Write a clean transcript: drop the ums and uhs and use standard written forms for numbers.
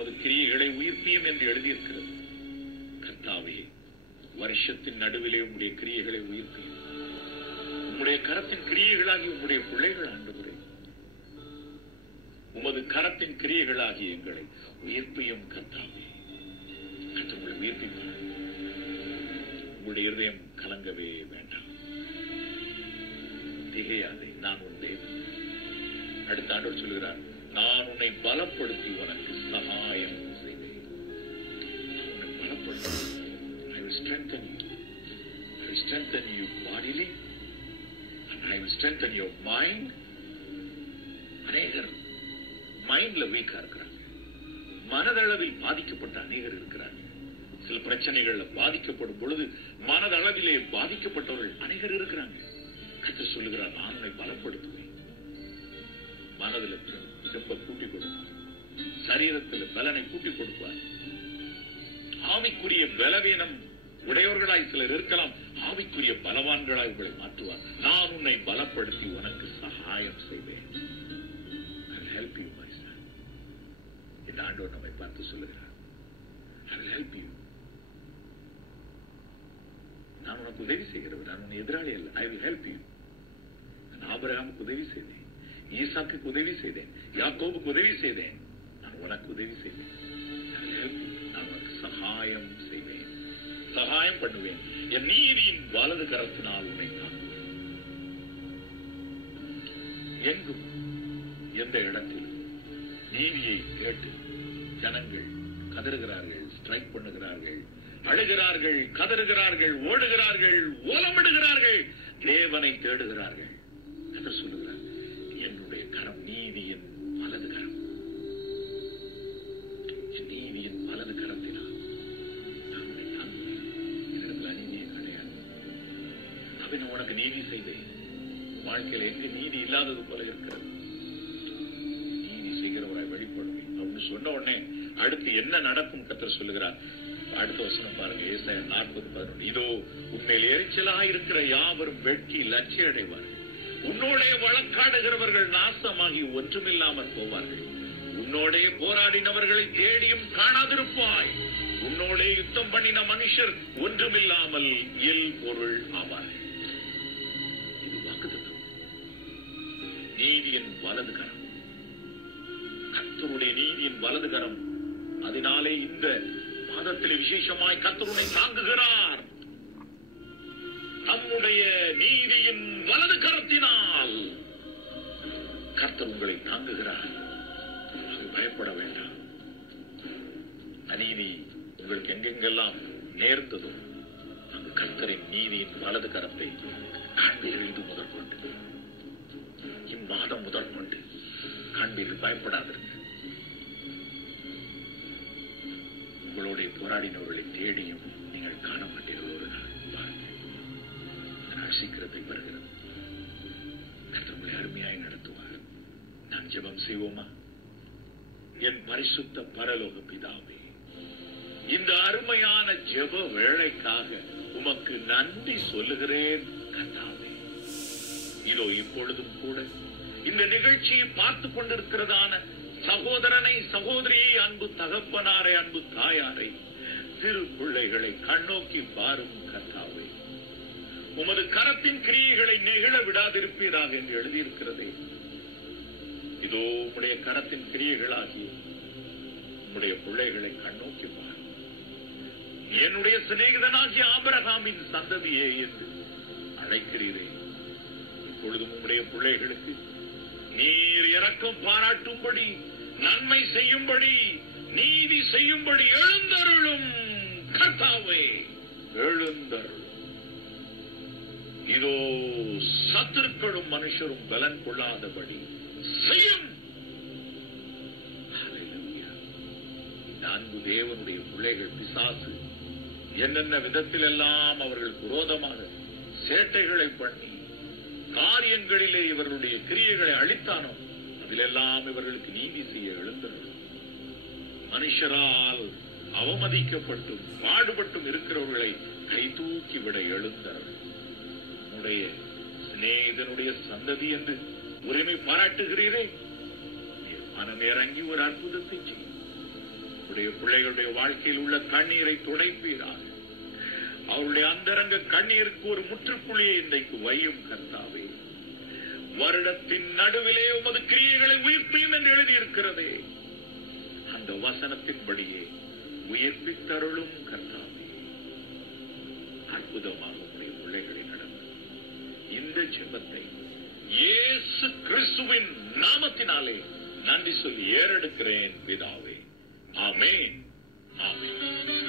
உமது கிரியைகளை உயிர்ப்பியும் என்று எழுதியிருக்கிறது. கர்த்தாவே, வருஷத்தின் நடுவிலே உம்முடைய கிரியைகளை உயிர்ப்பியும். உம்முடைய கரத்தின் கிரியைகளாகி உம்முடைய பிள்ளைகள் ஆண்டவரே, உமது கரத்தின் கிரியைகளாகி எங்களை உயிர்ப்பியும். கர்த்தாவே, கர்த்தர் உங்களை உயிர்ப்பிப்பார். உங்களுடைய இருதயம் கலங்கவே வேண்டாம், திகையாதே. நான் உன் தேவன். அடுத்த ஆண்டவர் சொல்கிறார், நான் உன்னை பலப்படுத்தி உனக்கு சகாயம் செய்வேன். நான் உன்னை பலப்படுத்தி, I will strengthen you. I will strengthen you bodily and I will strengthen your mind. அநேகர் மைண்ட்ல வீக்கா இருக்கிறாங்க, மனதளவில் பாதிக்கப்பட்ட அநேகர் இருக்கிறார்கள். சில பிரச்சனைகள்ல பாதிக்கப்படும் பொழுது மனதளவிலே பாதிக்கப்பட்டவர்கள் அநேகர் இருக்கிறாங்க. கர்த்தர் சொல்லுகிறார், நான் உன்னை பலப்படுத்துவேன். மனதில் செப்ப கூட்டி கொடுப்பார், சரீரத்தில் பலனை கூட்டி கொடுப்பார். ஆவிக்குரிய பலவீனம் உடையவர்களாய் சிலர் இருக்கலாம், ஆவிக்குரிய பலவான்களாய் உங்களை மாற்றுவார். நான் உன்னை பலப்படுத்தி உனக்கு சகாயம் செய்வேன். I will help you, my son. இந்த ஆண்டவர் நம்மை பார்த்து சொல்லுகிறார், I will help you. நான் உனக்கு உதவி செய்கிறவர், நான் உன் எதிராளி அல்ல. I will help you. நான் ஆபிரகாமுக்கு உதவி செய்தேன், ஈசாக்குக்கு உதவி செய்தேன், யாக்கோபுக்கு உதவி செய்தேன். நான் உனக்கு உதவி செய்தேன். I will help you. நான் உனக்கு சகாயம் செய்வேன், சகாயம் பண்ணுவேன். என் நீதியின் வலது கரத்தினால் உன்னை தாங்குவேன். எங்கும் எந்த இடத்திலும் நீதியை கேட்டு ஜனங்கள் கதறுகிறார்கள், ஸ்ட்ரைக் பண்ணுகிறார்கள், அழுகிறார்கள், கதறுகிறார்கள், ஓடுகிறார்கள், ஓலமிடுகிறார்கள், தேவனை தேடுகிறார்கள். கர்த்தர் சொல்லுகிறார், என்னுடைய கரம் நீதியின் வலது கரம். நீதியின் வலது கரத்தினால் நான் உன்னை தாங்குவேன். என்னிடத்தில் அநீதியே கிடையாது. அவன் உனக்கு நீதி செய்தேன். வாழ்க்கையில் எங்கு நீதி இல்லாதது போல இருக்கிறது, நீதி செய்கிறவராய் வெளிப்படுவேன் அப்படின்னு சொன்ன உடனே அடுத்து என்ன நடக்கும் கர்த்தர் சொல்லுகிறார். அடுத்த வசனம் பாருங்க, ஏசாயா 40:11. இதோ உண்மையில் எரிச்சலாக இருக்கிற யாவரும் வெட்கி லட்சிய அடைவார்கள். உன்னோடே வழக்காடுகிறவர்கள் நாசமாகி ஒன்றுமில்லாமல் போவார்கள். உன்னோடே போராடினவர்களை தேடியும் காணாதிருப்பாய். உன்னோடே யுத்தம் பண்ணின மனுஷர் ஒன்றுமில்லாமல் இல் பொருள் ஆவார்கள். இது வாக்குத்தத்தம். நீதியின் வலது கரம், கர்த்தருடைய நீதியின் வலது கரம். அதனாலே இந்த மாதத்திலே விசேஷமாய் கர்த்தர் உன்னை தாங்குகிறார். நம்முடைய நீதியின் வலது கரத்தினால் கர்த்தர் உங்களை தாங்குகிறார். பயப்பட வேண்டாம். அநீதி உங்களுக்கு எங்கெங்கெல்லாம் நேர்ந்ததோ அந்த கர்த்தரின் நீதியின் வலது கரத்தை காண்பீர்கள். இது முதற்கொண்டு இம்மாதம் முதற்கொண்டு காண்பீர்கள். பயப்படாதீர்கள். உங்களோட போராடினவர்களை தேடியும் நீங்கள் காண மாட்டீர்கள். ஒரு நாள் பாருங்கள், சீக்கிரத்தை வருகிறது. கர்த்தர் உங்களை அருமையாய் நடத்துவார். நான் ஜெபம் செய்வோமா? என் பரிசுத்த பரலோக பிதாவே, இந்த அருமையான ஜெப வேளைக்காக உமக்கு நன்றி சொல்லுகிறேன் கர்த்தாவே. இதோ இப்பொழுதும் கூட இந்த நிகழ்ச்சியை பார்த்துக் கொண்டிருக்கிறதான சகோதரனை, சகோதரியை, அன்பு தகப்பனாரை, அன்பு தாயாரை, சிறு பிள்ளைகளை கண்ணோக்கி பாரும் கர்த்தாவே. உமது கரத்தின் கிரியைகளை நெகிழ விடாதிருப்பீராக என்று எழுதியிருக்கிறதே. இதோ உம்முடைய கரத்தின் கிரியைகளாகி உம்முடைய பிள்ளைகளை கண்ணோக்கி பார். என்னுடைய சிநேகிதனாகிய ஆபிரகாமின் சந்ததியே என்று அழைக்கிறீரே. இப்பொழுதும் உம்முடைய பிள்ளைகளுக்கு நீர் இரக்கம் பாராட்டும்படி, நன்மை செய்யும்படி, நீதி செய்யும்படி எழுந்தருளும் கர்த்தாவே, எழுந்தருளும். இதோ சத்துருக்களும் மனுஷரும் பலன் கொள்ளாதபடி செய்யும். இந்த அன்பு தேவனுடைய பிள்ளைகள் பிசாசு என்னென்ன விதத்தில் எல்லாம் அவர்கள் விரோதமாக சேட்டைகளை பண்ணி காரியங்களிலே இவர்களுடைய கிரியைகளை அளித்தானோ அதிலெல்லாம் இவர்களுக்கு நீதி செய்ய எழுந்தனர். மனுஷரால் அவமதிக்கப்பட்டும் பாடுபட்டும் இருக்கிறவர்களை கை தூக்கி விட எழுந்தனர். உன்னுடைய சிநேகிதனுடைய சந்ததி என்று உரிமை பாராட்டுகிறீரே, மனம் இறங்கி ஒரு அற்புதத்தை செய்யும். உடைய பிள்ளைகளுடைய வாழ்க்கையில் உள்ள கண்ணீரை துடைப்பீராக. அவருடைய அந்தரங்க கண்ணீருக்கு ஒரு முற்றுப்புள்ளியை இன்றைக்கு வையும் கர்த்தாவே. வருடத்தின் நடுவிலே உமது கிரியைகளை உயிர்ப்பீம் என்று எழுதியிருக்கிறதே, அந்த வசனத்தின்படியே உயிர்ப்பித்தருளும் கர்த்தாவே. அற்புதமாக உடைய பிள்ளைகளை நடந்த இந்த ஜெபத்தை இயேசு கிறிஸ்துவின் நாமத்தினாலே நன்றி சொல்லி ஏறெடுக்கிறேன் பிதாவே. ஆமென், ஆமென்.